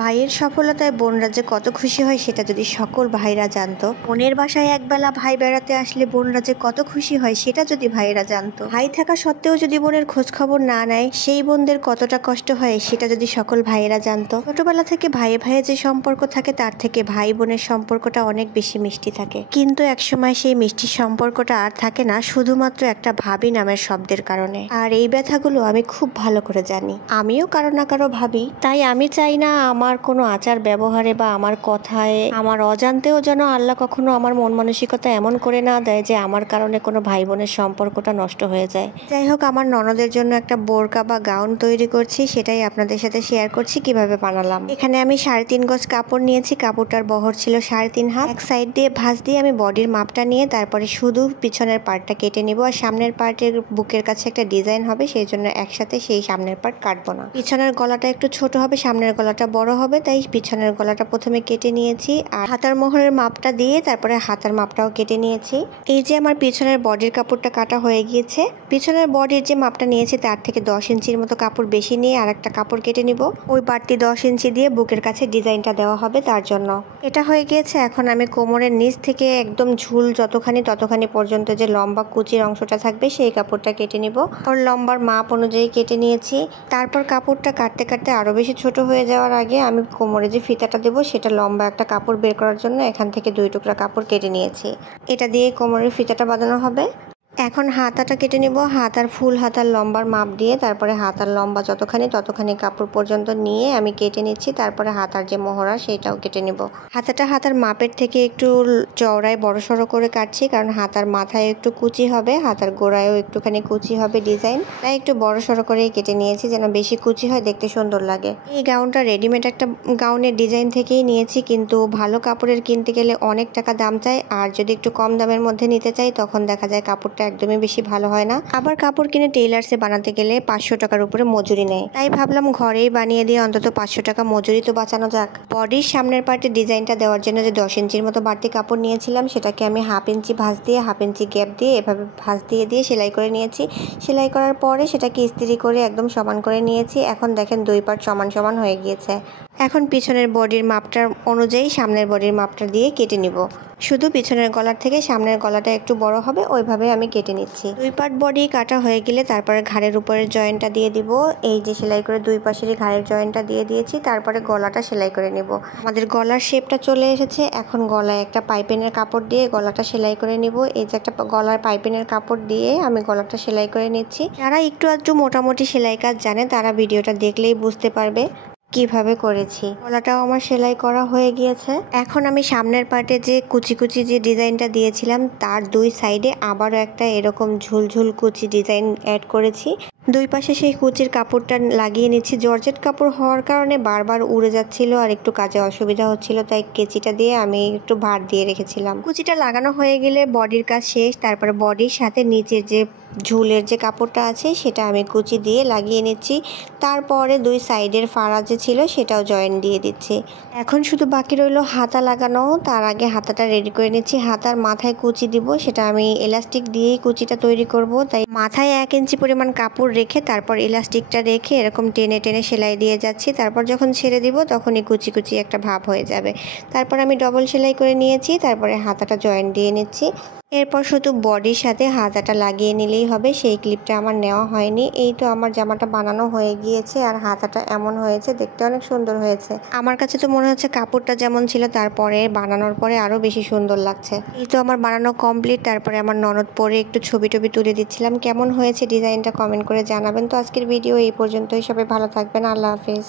ভাইয়ের সফলতায় বোনরা যে কত খুশি হয় সেটা যদি সকল ভাইরা জানতো। বোনের বাসায় একবেলা ভাই বেড়াতে আসলে বোনরা যে কত খুশি হয় সেটা যদি ভাইয়েরা জানতো। ভাই থাকা সত্ত্বেও যদি বোনের খোঁজ খবর না নেয় সেই বোনদের কতটা কষ্ট হয় সেটা যদি সকল ভাইয়েরা জানতো। ছোটবেলা থেকে ভাইয়ে ভাইয়ে যে সম্পর্ক থাকে তার থেকে ভাই বোনের সম্পর্কটা অনেক বেশি মিষ্টি থাকে, কিন্তু একসময় সেই মিষ্টি সম্পর্কটা আর থাকে না, শুধুমাত্র একটা ভাবি নামের শব্দের কারণে। আর এই ব্যথাগুলো আমি খুব ভালো করে জানি, আমিও কারো না কারো ভাবি। তাই আমি চাই না আমার কোনো আচার ব্যবহারে বা আমার কথায় আমার অজান্তেও যেন আল্লাহ কখনো আমার মন মানসিকতা এমন করে না দেয় যে আমার কারণে কোনো ভাই বোনের সম্পর্কটা নষ্ট হয়ে যায়। যাই হোক, আমার ননদের জন্য একটা বোরকা বা গাউন তৈরি করছি, সেটাই আপনাদের সাথে শেয়ার করছি কিভাবে বানালাম। এখানে আমি 3.5 গজ কাপড় নিয়েছি, কাপড়টার বহর ছিল 3.5 হাত। এক সাইড দিয়ে ভাঁজ দিয়ে আমি বডির মাপটা নিয়ে তারপরে শুধু পিছনের পার্টটা কেটে নিব, আর সামনের পার্টের বুকের কাছে একটা ডিজাইন হবে, সেই জন্য একসাথে সেই সামনের পার্ট কাটবো না। পিছনের গলাটা একটু ছোট হবে, সামনের গলাটা বড় হবে, তাই পিছনের গলাটা প্রথমে কেটে নিয়েছি। আর হাতার মোহরের মাপটা দিয়ে তারপরে হাতার মাপটাও কেটে নিয়েছি। এই যে আমার পিছনের বডির কাপড়টা কাটা হয়ে গিয়েছে। পিছনের বডির যে মাপটা নিয়েছি তার থেকে 10 ইঞ্চির মতো কাপড় বেশি নিয়ে আর একটা কাপড় কেটে নিব। ওই বাড়তি 10 ইঞ্চি দিয়ে বুকের কাছে ডিজাইনটা দেওয়া হবে, তার জন্য এটা হয়ে গিয়েছে। এখন আমি কোমরের নিচ থেকে একদম ঝুল ততখানি পর্যন্ত যে লম্বা কুচির অংশটা থাকবে সেই কাপড়টা কেটে নিব। ওর লম্বার মাপ অনুযায়ী কেটে নিয়েছি। তারপর কাপড়টা কাটতে কাটতে আরো বেশি ছোট হয়ে যাওয়ার আগে আমি কোমরে যে ফিতাটা দেবো সেটা লম্বা একটা কাপড় বের করার জন্য এখান থেকে 2 টুকরা কাপড় কেটে নিয়েছি। এটা দিয়ে কোমরের ফিতাটা বাঁধানো হবে। এখন হাতাটা কেটে নিব। হাতার ফুল হাতার লম্বার মাপ দিয়ে তারপরে হাতার লম্বা ততখানি কাপড় পর্যন্ত নিয়ে আমি কেটে নিচ্ছি। তারপরে হাতার যে মোহরা সেটাও কেটে নিব। হাতাটা হাতার মাপের থেকে একটু চওড়ায় বড়সড় করে কাটছি, কারণ হাতার মাথায় একটু কুচি হবে, হাতার গোড়ায়ও একটুখানি কুচি হবে ডিজাইন, তাই একটু বড়সড় করেই কেটে নিয়েছি যেন বেশি কুচি হয়, দেখতে সুন্দর লাগে। এই গাউনটা রেডিমেড একটা গাউনের ডিজাইন থেকেই নিয়েছি, কিন্তু ভালো কাপড়ের কিনতে গেলে অনেক টাকা দাম চাই, আর যদি একটু কম দামের মধ্যে নিতে চাই তখন দেখা যায় কাপড়টা একদমই বেশি ভালো হয় না। আবার কাপড় কিনে টেইলার্সে বানাতে গেলে 500 টাকার উপরে মজুরি নেয়, তাই ভাবলাম ঘরেই বানিয়ে দিয়ে অন্তত 500 টাকা মজুরি তো বাঁচানো যাক। বডির সামনের পার্টে ডিজাইনটা দেওয়ার জন্য যে 10 ইঞ্চির মতো বাড়তি কাপড় নিয়েছিলাম সেটাকে আমি 1/2 ইঞ্চি ভাঁজ দিয়ে 1/2 ইঞ্চি গ্যাপ দিয়ে এভাবে ভাঁজ দিয়ে সেলাই করে নিয়েছি। সেলাই করার পরে সেটাকে ইস্ত্রি করে একদম সমান করে নিয়েছি। এখন দেখেন 2 পার্ট সমান হয়ে গিয়েছে। এখন পিছনের বডির মাপটার অনুযায়ী সামনের বডির মাপটা দিয়ে কেটে নিব। শুধু পিছনের গলার থেকে সামনের গলাটা একটু বড় হবে, ওইভাবে আমি কেটে নিচ্ছি। 2 পার্ট বডি কাটা হয়ে গেলে তারপরে ঘাড়ের উপরের জয়েন্টটা দিয়ে দিব। এই যে সেলাই করে 2 পাশেরই ঘাড়ের জয়েন্টটা দিয়ে দিয়েছি, তারপরে গলাটা সেলাই করে নিব। আমাদের গলার শেপটা চলে এসেছে। এখন গলায় একটা পাইপিনের কাপড় দিয়ে গলাটা সেলাই করে নিব। এই যে একটা গলার পাইপিনের কাপড় দিয়ে আমি গলাটা সেলাই করে নিচ্ছি। যারা একটু মোটামুটি সেলাই কাজ জানে তারা ভিডিওটা দেখলেই বুঝতে পারবে কিভাবে করেছি। গলাটাও আমার সেলাই করা হয়ে গিয়েছে। এখন আমি সামনের পার্টে যে কুচি যে ডিজাইনটা দিয়েছিলাম তার 2 সাইডে আবারও একটা এরকম ঝুলঝুল কুচি ডিজাইন অ্যাড করেছি। 2 পাশে সেই কুচির কাপড়টা লাগিয়ে নিচ্ছি। জর্জেট কাপড় হওয়ার কারণে বারবার উড়ে যাচ্ছিল আর একটু কাজে অসুবিধা হচ্ছিল, তাই কেচিটা দিয়ে আমি একটু ভার দিয়ে রেখেছিলাম। কুচিটা লাগানো হয়ে গেলে বডির কাজ শেষ। তারপরে বডির সাথে নিচের যে ঝুলের যে কাপড়টা আছে সেটা আমি কুচি দিয়ে লাগিয়ে নিচ্ছি। তারপরে 2 সাইডের ফাড়া যে ছিল সেটাও জয়েন দিয়ে দিচ্ছি। এখন শুধু বাকি রইল হাতা লাগানো। তার আগে হাতাটা রেডি করে নিচ্ছি। হাতার মাথায় কুচি দিব, সেটা আমি এলাস্টিক দিয়েই কুচিটা তৈরি করব, তাই মাথায় 1 ইঞ্চি পরিমাণ কাপড় রেখে তারপর ইলাস্টিকটা রেখে এরকম টেনে সেলাই দিয়ে যাচ্ছি। তারপর যখন ছেড়ে দিব তখনই কুচি একটা ভাব হয়ে যাবে। তারপর আমি ডবল সেলাই করে নিয়েছি। তারপরে হাতাটা জয়েন দিয়ে নিচ্ছি। এরপর শুধু বডির সাথে হাতাটা লাগিয়ে নিলেই হবে। সেই ক্লিপটা আমার নেওয়া হয়নি। এই তো আমার জামাটা বানানো হয়ে গিয়েছে আর হাতাটা এমন হয়েছে, দেখতে অনেক সুন্দর হয়েছে। আমার কাছে তো মনে হচ্ছে কাপড়টা যেমন ছিল তারপরে বানানোর পরে আরো বেশি সুন্দর লাগছে। এই তো আমার বানানো কমপ্লিট। তারপরে আমার ননদ পরে একটু ছবি তুলে দিচ্ছিলাম। কেমন হয়েছে ডিজাইনটা কমেন্ট করে জানাবেন। তো আজকের ভিডিও এই পর্যন্তই। সবাই ভালো থাকবেন। আল্লাহ হাফেজ।